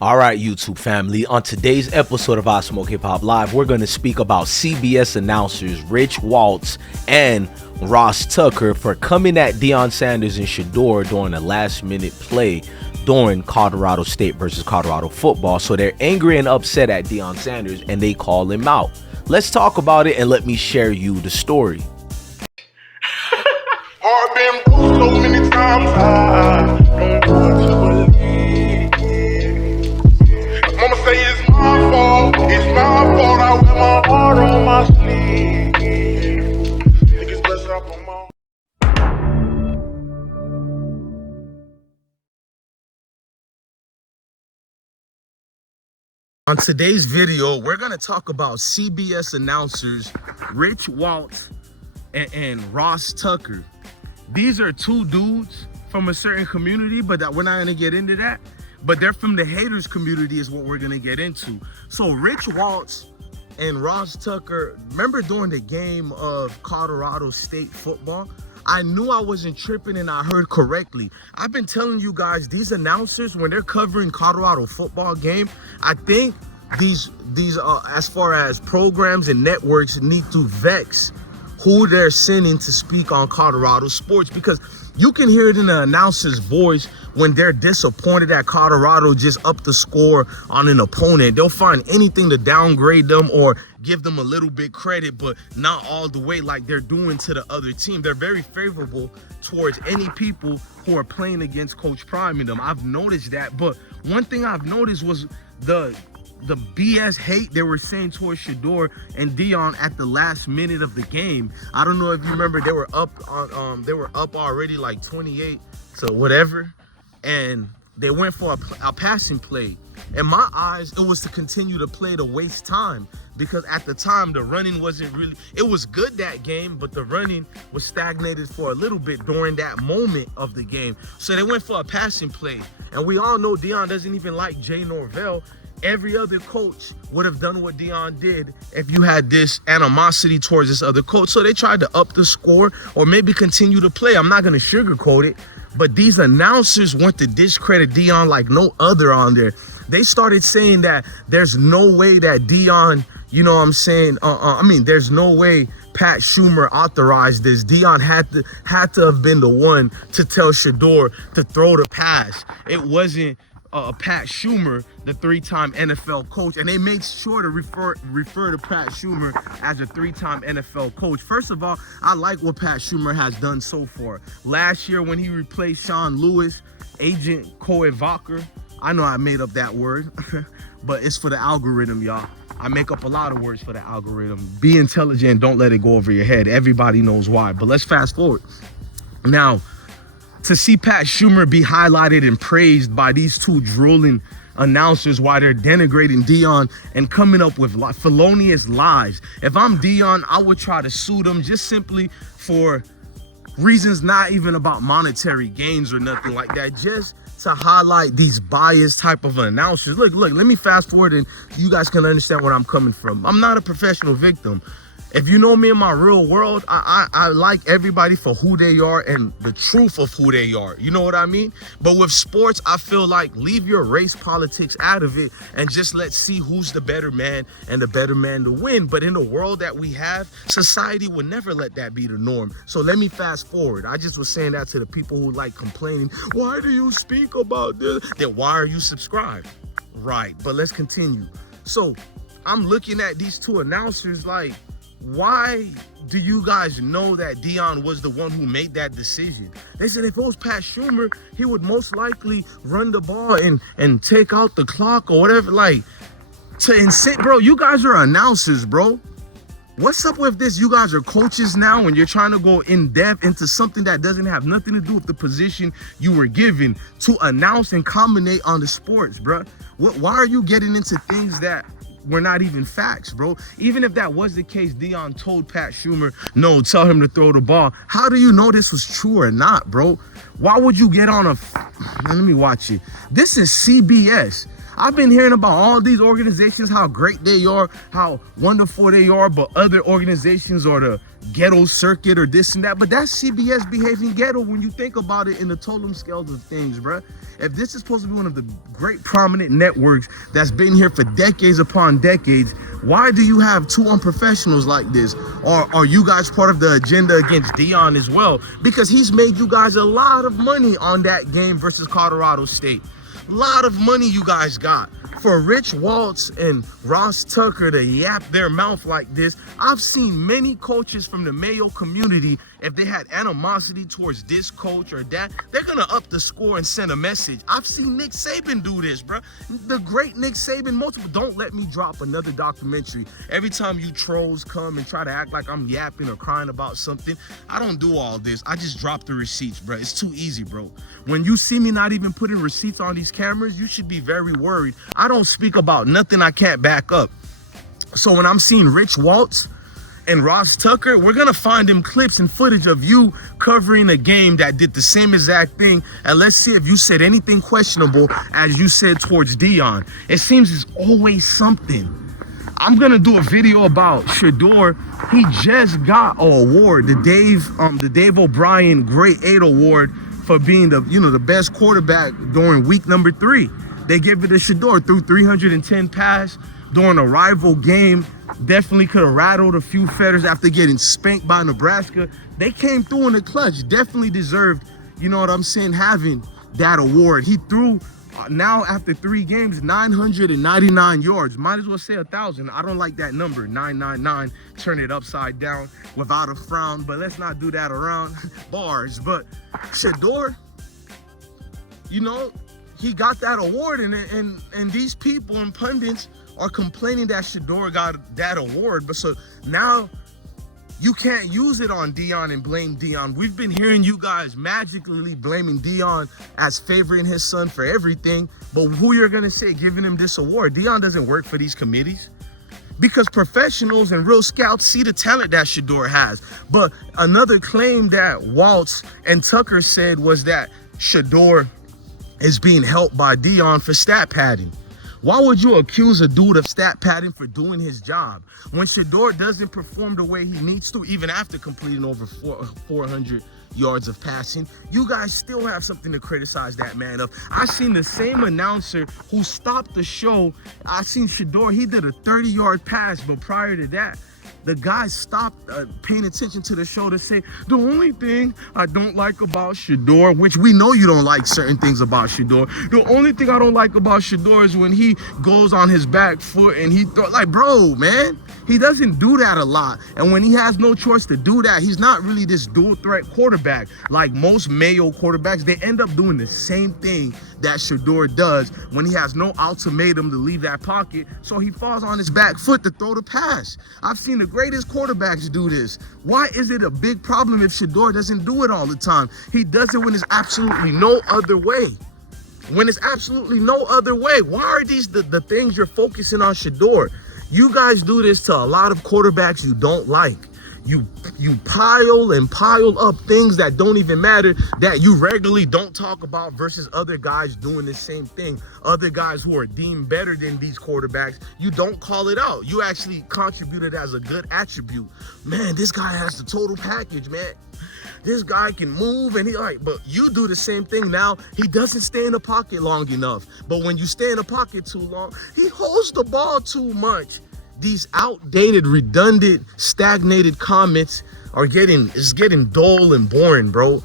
All right, YouTube family. On today's episode of I Smoke Hip Hop Live, we're going to speak about CBS announcers Rich Waltz and Ross Tucker for coming at Deion Sanders and Shador during a last-minute play during Colorado State versus Colorado football. So they're angry and upset at Deion Sanders, and they call him out. Let's talk about it, and let me share you the story. I've been so many times I don't want to believe. Mama say it's my fault, I wear my heart on my sleeve. Niggas bless up on my. On today's video, we're going to talk about CBS announcers Rich Waltz and Ross Tucker. These are two dudes from a certain community, but that we're not going to get into that. But they're from the haters community is what we're going to get into. So Rich Waltz and Ross Tucker, remember during the game of Colorado State football? I knew I wasn't tripping and I heard correctly. I've been telling you guys, these announcers, when they're covering Colorado football game, I think these as far as programs and networks need to vex who they're sending to speak on Colorado sports, because you can hear it in the announcer's voice when they're disappointed that Colorado just upped the score on an opponent. They'll find anything to downgrade them or give them a little bit credit, but not all the way like they're doing to the other team. They're very favorable towards any people who are playing against Coach Prime and them. I've noticed that, but one thing I've noticed was the BS hate they were saying towards Shador and Deion at the last minute of the game. I don't know if you remember, they were up on they were up already like 28 to whatever, and they went for a passing play. In my eyes, it was to continue to play to waste time, because at the time the running wasn't really, it was good that game, but the running was stagnated for a little bit during that moment of the game. So they went for a passing play, and we all know Deion doesn't even like Jay Norvell. Every other coach would have done what Deion did if you had this animosity towards this other coach. So they tried to up the score or maybe continue to play. I'm not going to sugarcoat it, but these announcers want to discredit Deion like no other on there. They started saying that there's no way that Deion, you know what I'm saying? There's no way Pat Schumer authorized this. Deion had to have been the one to tell Shador to throw the pass. It wasn't Pat Schumer, the three-time NFL coach, and they made sure to refer to Pat Schumer as a three-time NFL coach. First of all, I like what Pat Schumer has done so far. Last year when he replaced Sean Lewis, Agent Coevacker, I know I made up that word, but it's for the algorithm, y'all. I make up a lot of words for the algorithm. Be intelligent, don't let it go over your head. Everybody knows why, but let's fast forward. Now, to see Pat Schumer be highlighted and praised by these two drooling announcers while they're denigrating Deion and coming up with felonious lies. If I'm Deion, I would try to sue them just simply for reasons not even about monetary gains or nothing like that, just to highlight these biased type of announcers. Look, let me fast forward and you guys can understand where I'm coming from. I'm not a professional victim. If you know me in my real world, I like everybody for who they are and the truth of who they are. You know what I mean? But with sports, I feel like leave your race politics out of it and just let's see who's the better man and the better man to win. But in the world that we have, society would never let that be the norm. So let me fast forward. I just was saying that to the people who like complaining, why do you speak about this? Then why are you subscribed? Right, but let's continue. So I'm looking at these two announcers like, why do you guys know that Deion was the one who made that decision? They said if it was Pat Schumer, he would most likely run the ball and take out the clock or whatever. Like, bro, you guys are announcers, bro. What's up with this? You guys are coaches now and you're trying to go in depth into something that doesn't have nothing to do with the position you were given to announce and commentate on the sports, bro. Why are you getting into things that were not even facts, bro? Even if that was the case, Deion told Pat Schumer, no, tell him to throw the ball. How do you know this was true or not, bro? Why would you get on let me watch it. This is CBS. I've been hearing about all these organizations, how great they are, how wonderful they are, but other organizations are the ghetto circuit or this and that. But that's CBS behaving ghetto when you think about it in the totem scales of things, bruh. If this is supposed to be one of the great prominent networks that's been here for decades upon decades, why do you have two unprofessionals like this? Or are you guys part of the agenda against DEION as well? Because he's made you guys a lot of money on that game versus Colorado State. A lot of money you guys got. For Rich Waltz and Ross Tucker to yap their mouth like this, I've seen many coaches from the Mayo community, if they had animosity towards this coach or that, they're gonna up the score and send a message. I've seen Nick Saban do this, bro. The great Nick Saban, multiple. Don't let me drop another documentary. Every time you trolls come and try to act like I'm yapping or crying about something, I don't do all this. I just drop the receipts, bro. It's too easy, bro. When you see me not even putting receipts on these cameras, you should be very worried. I don't speak about nothing I can't back up. So when I'm seeing Rich Waltz and Ross Tucker, we're gonna find them clips and footage of you covering a game that did the same exact thing, and let's see if you said anything questionable as you said towards DEION. It seems it's always something. I'm gonna do a video about Shedeur. He just got an award, the Dave O'Brien Grade 8 Award for being the best quarterback during week number 3. They give it to Shedeur through 310 pass during a rival game. Definitely could have rattled a few feathers after getting spanked by Nebraska. They came through in the clutch. Definitely deserved, you know what I'm saying, having that award. He threw, now after 3 games, 999 yards. Might as well say 1,000. I don't like that number, 999. Turn it upside down without a frown. But let's not do that around bars. But Shedeur, you know, he got that award, and these people and pundits are complaining that Shedeur got that award. But so now you can't use it on DEION and blame DEION. We've been hearing you guys magically blaming DEION as favoring his son for everything. But who you're gonna say giving him this award? DEION doesn't work for these committees, because professionals and real scouts see the talent that Shedeur has. But another claim that Waltz and Tucker said was that Shedeur is being helped by DEION for stat padding. Why would you accuse a dude of stat padding for doing his job when Shedeur doesn't perform the way he needs to, even after completing over 400 yards of passing? You guys still have something to criticize that man of. I seen the same announcer who stopped the show. I seen Shedeur, he did a 30-yard pass, but prior to that, the guy stopped paying attention to the show to say, the only thing I don't like about Shedeur, which we know you don't like certain things about Shedeur. The only thing I don't like about Shedeur is when he goes on his back foot and he throws, like, bro, man, he doesn't do that a lot. And when he has no choice to do that, he's not really this dual threat quarterback. Like most Mayo quarterbacks, they end up doing the same thing that Shedeur does when he has no ultimatum to leave that pocket. So he falls on his back foot to throw the pass. I've seen the greatest quarterbacks do this. Why is it a big problem if Shedeur doesn't do it all the time? He does it when there's absolutely no other way. When there's absolutely no other way. Why are these the things you're focusing on Shedeur? You guys do this to a lot of quarterbacks you don't like. You pile and pile up things that don't even matter, that you regularly don't talk about, versus other guys doing the same thing. Other guys who are deemed better than these quarterbacks, you don't call it out. You actually contribute it as a good attribute. Man, this guy has the total package, man. This guy can move, and but you do the same thing now. He doesn't stay in the pocket long enough. But when you stay in the pocket too long, he holds the ball too much. These outdated, redundant, stagnated comments are getting dull and boring, bro.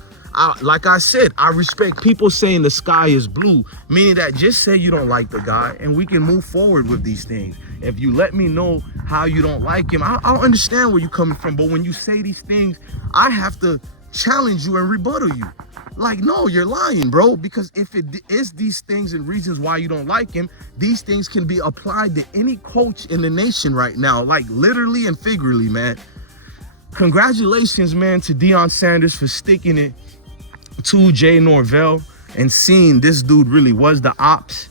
Like I said, I respect people saying the sky is blue, meaning that just say you don't like the guy and we can move forward with these things. If you let me know how you don't like him, I'll understand where you're coming from. But when you say these things, I have to challenge you and rebuttal you. Like, no, you're lying, bro. Because if it is these things and reasons why you don't like him, these things can be applied to any coach in the nation right now, like literally and figuratively, man. Congratulations, man, to Deion Sanders for sticking it to Jay Norvell and seeing this dude really was the ops.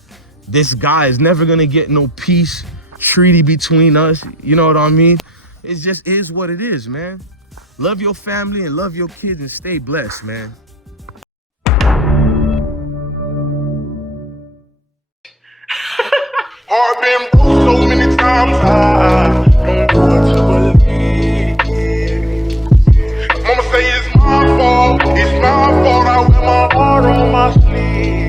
This guy is never gonna get no peace treaty between us. You know what I mean? It just is what it is, man. Love your family and love your kids and stay blessed, man. heart been broke so many times, I don't know what to believe. Mama say it's my fault, I wear my heart on my sleeve.